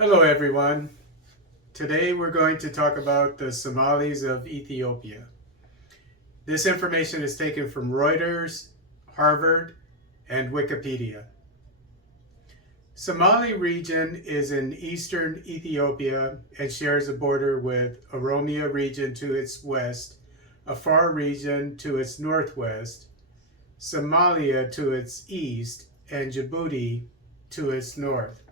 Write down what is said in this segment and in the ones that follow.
Hello everyone. Today we're going to talk about the Somalis of Ethiopia. This information is taken from Reuters, Harvard, and Wikipedia. Somali region is in eastern Ethiopia and shares a border with Oromia region to its west, Afar region to its northwest, Somalia to its east, and Djibouti to its north.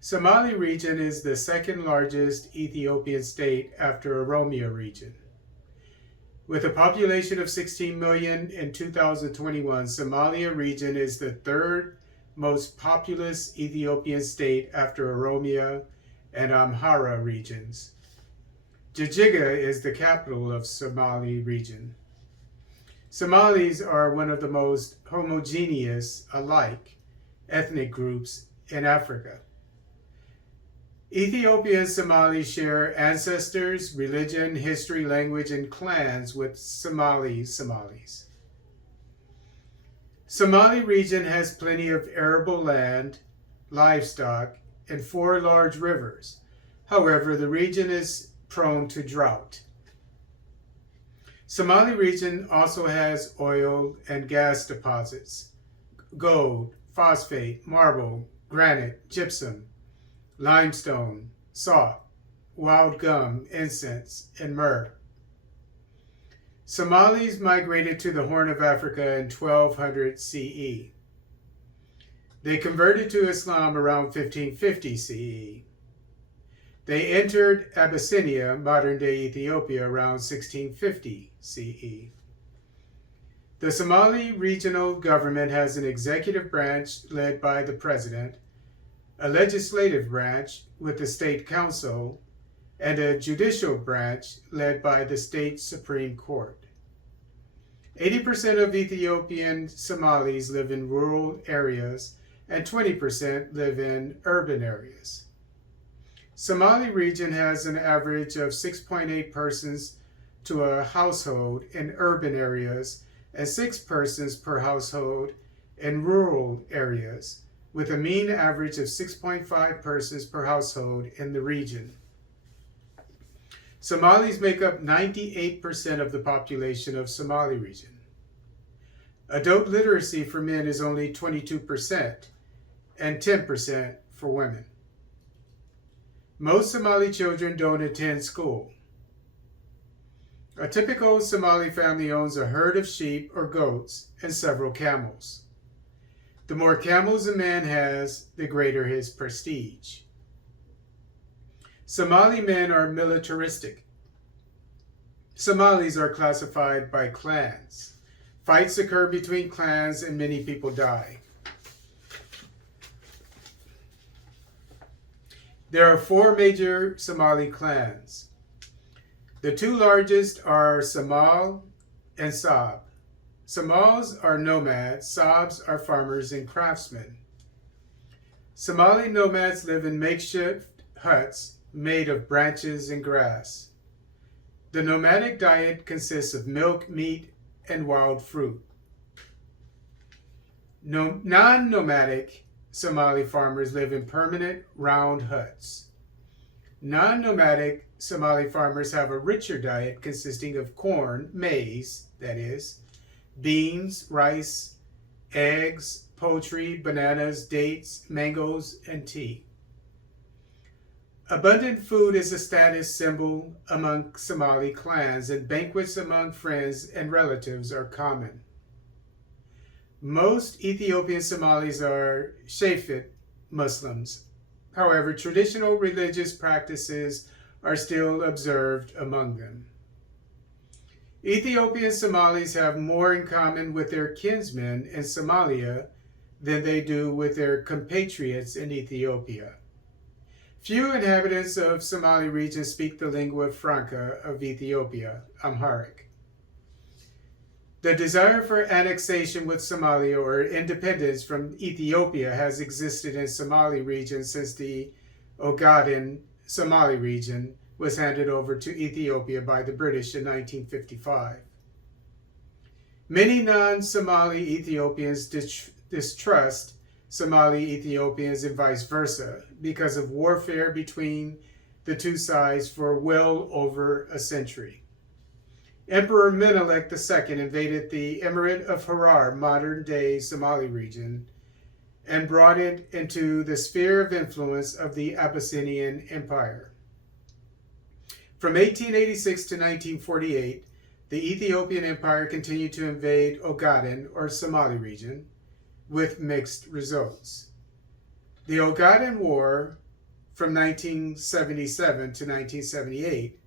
Somali region is the second largest Ethiopian state after Oromia region. With a population of 16 million in 2021, Somalia region is the third most populous Ethiopian state after Oromia and Amhara regions. Jijjiga is the capital of Somali region. Somalis are one of the most homogeneous, alike, ethnic groups in Africa. Ethiopian Somalis share ancestors, religion, history, language, and clans with Somalis. Somali region has plenty of arable land, livestock, and 4 large rivers. However, the region is prone to drought. Somali region also has oil and gas deposits, gold, phosphate, marble, granite, gypsum, limestone, salt, wild gum, incense, and myrrh. Somalis migrated to the Horn of Africa in 1200 CE. They converted to Islam around 1550 CE. They entered Abyssinia, modern-day Ethiopia, around 1650 CE. The Somali regional government has an executive branch led by the president, a legislative branch with the state council, and a judicial branch led by the state Supreme Court. 80% of Ethiopian Somalis live in rural areas and 20% live in urban areas. Somali region has an average of 6.8 persons to a household in urban areas and 6 persons per household in rural areas, with a mean average of 6.5 persons per household in the region. Somalis make up 98% of the population of Somali region. Adult literacy for men is only 22% and 10% for women. Most Somali children don't attend school. A typical Somali family owns a herd of sheep or goats and several camels. The more camels a man has, the greater his prestige. Somali men are militaristic. Somalis are classified by clans. Fights occur between clans and many people die. There are 4 major Somali clans. The 2 largest are Somal and Sab. Somals are nomads, Sabs are farmers and craftsmen. Somali nomads live in makeshift huts made of branches and grass. The nomadic diet consists of milk, meat, and wild fruit. Non-nomadic Somali farmers live in permanent round huts. Non-nomadic Somali farmers have a richer diet consisting of corn, maize, that is, beans, rice, eggs, poultry, bananas, dates, mangoes, and tea. Abundant food is a status symbol among Somali clans, and banquets among friends and relatives are common. Most Ethiopian Somalis are Shafit Muslims. However, traditional religious practices are still observed among them. Ethiopian Somalis have more in common with their kinsmen in Somalia than they do with their compatriots in Ethiopia. Few inhabitants of Somali region speak the lingua franca of Ethiopia, Amharic. The desire for annexation with Somalia or independence from Ethiopia has existed in Somali region since the Ogaden Somali region was handed over to Ethiopia by the British in 1955. Many non-Somali Ethiopians distrust Somali Ethiopians and vice versa because of warfare between the two sides for well over a century. Emperor Menelik II invaded the Emirate of Harar, modern-day Somali region, and brought it into the sphere of influence of the Abyssinian Empire. From 1886 to 1948, the Ethiopian Empire continued to invade Ogaden, or Somali region, with mixed results. The Ogaden War from 1977 to 1978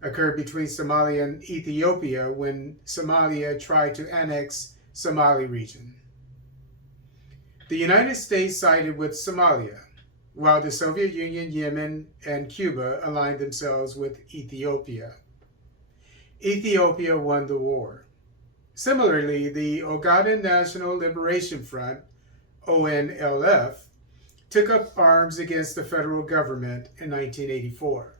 occurred between Somalia and Ethiopia when Somalia tried to annex Somali region. The United States sided with Somalia, while the Soviet Union, Yemen, and Cuba aligned themselves with Ethiopia. Ethiopia won the war. Similarly, the Ogaden National Liberation Front, ONLF, took up arms against the federal government in 1984.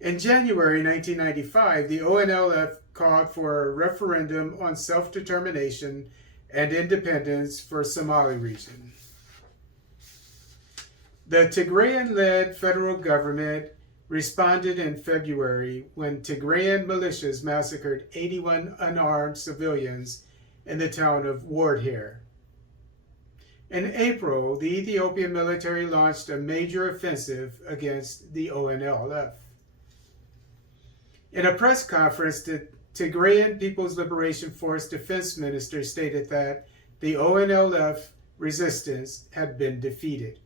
In January 1995, the ONLF called for a referendum on self-determination and independence for Somali region. The Tigrayan-led federal government responded in February when Tigrayan militias massacred 81 unarmed civilians in the town of Wardhair. In April, the Ethiopian military launched a major offensive against the ONLF. In a press conference, the Tigrayan People's Liberation Force defense minister stated that the ONLF resistance had been defeated.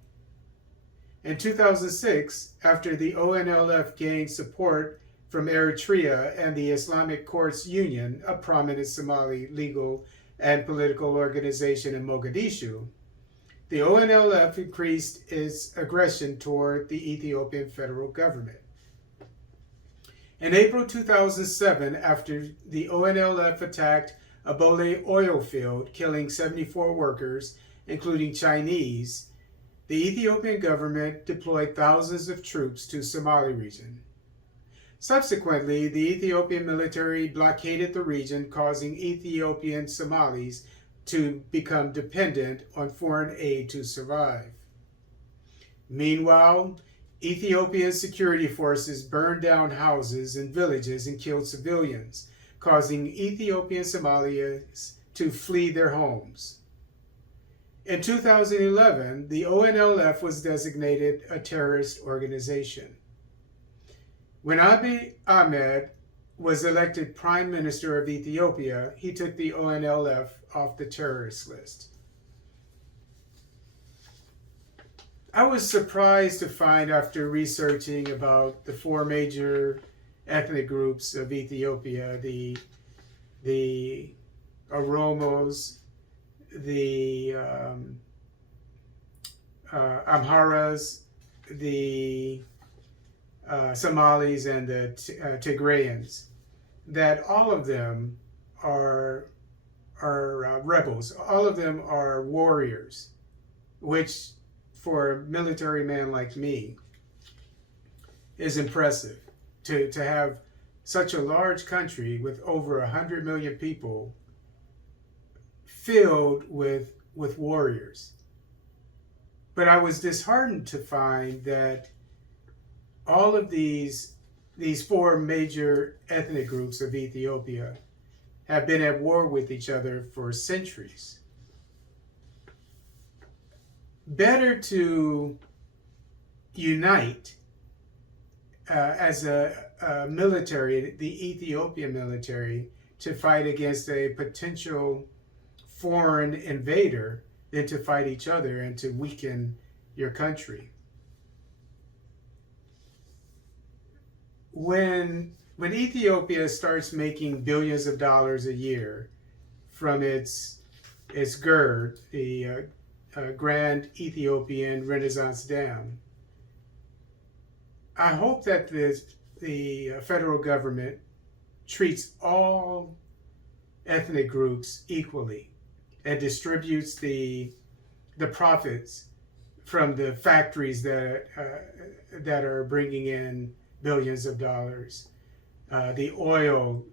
In 2006, after the ONLF gained support from Eritrea and the Islamic Courts Union, a prominent Somali legal and political organization in Mogadishu, the ONLF increased its aggression toward the Ethiopian federal government. In April 2007, after the ONLF attacked a Bole oil field, killing 74 workers, including Chinese, the Ethiopian government deployed thousands of troops to Somali region. Subsequently, the Ethiopian military blockaded the region, causing Ethiopian Somalis to become dependent on foreign aid to survive. Meanwhile, Ethiopian security forces burned down houses and villages and killed civilians, causing Ethiopian Somalis to flee their homes. In 2011, the ONLF was designated a terrorist organization. When Abiy Ahmed was elected Prime Minister of Ethiopia, he took the ONLF off the terrorist list. I was surprised to find, after researching about the four major ethnic groups of Ethiopia, the Oromos, the Amharas, the Somalis, and the Tigrayans, that all of them are rebels. All of them are warriors, which for a military man like me is impressive. To have such a large country with over 100 million people filled with warriors. But I was disheartened to find that all of these four major ethnic groups of Ethiopia have been at war with each other for centuries. Better to unite as a military, the Ethiopian military, to fight against a potential foreign invader than to fight each other and to weaken your country. When Ethiopia starts making billions of dollars a year from its GERD, the Grand Ethiopian Renaissance Dam, I hope that the federal government treats all ethnic groups equally and distributes the profits from the factories that are bringing in billions of dollars, the oil,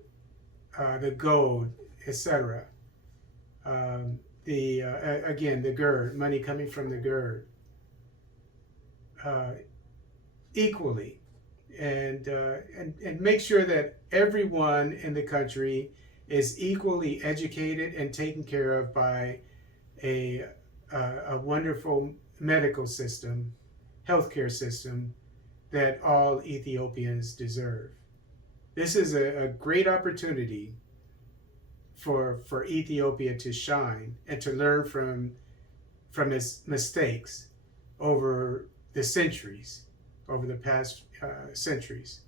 the gold, etc. the again, the GERD, money coming from the GERD, equally, and make sure that everyone in the country is equally educated and taken care of by a wonderful medical system, healthcare system that all Ethiopians deserve. This is a great opportunity for Ethiopia to shine and to learn from its mistakes over the centuries, over the past centuries.